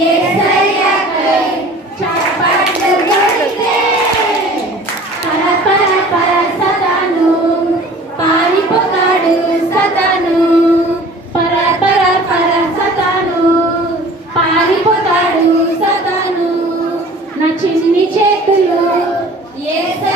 యేసయ్యకై చప్పట్లు కొడితే పర పర పర సదాను పారిపోతాడు సదాను పర పర పర సదాను పారిపోతాడు సదాను నా చిన్ని చేతులు యేసయ్య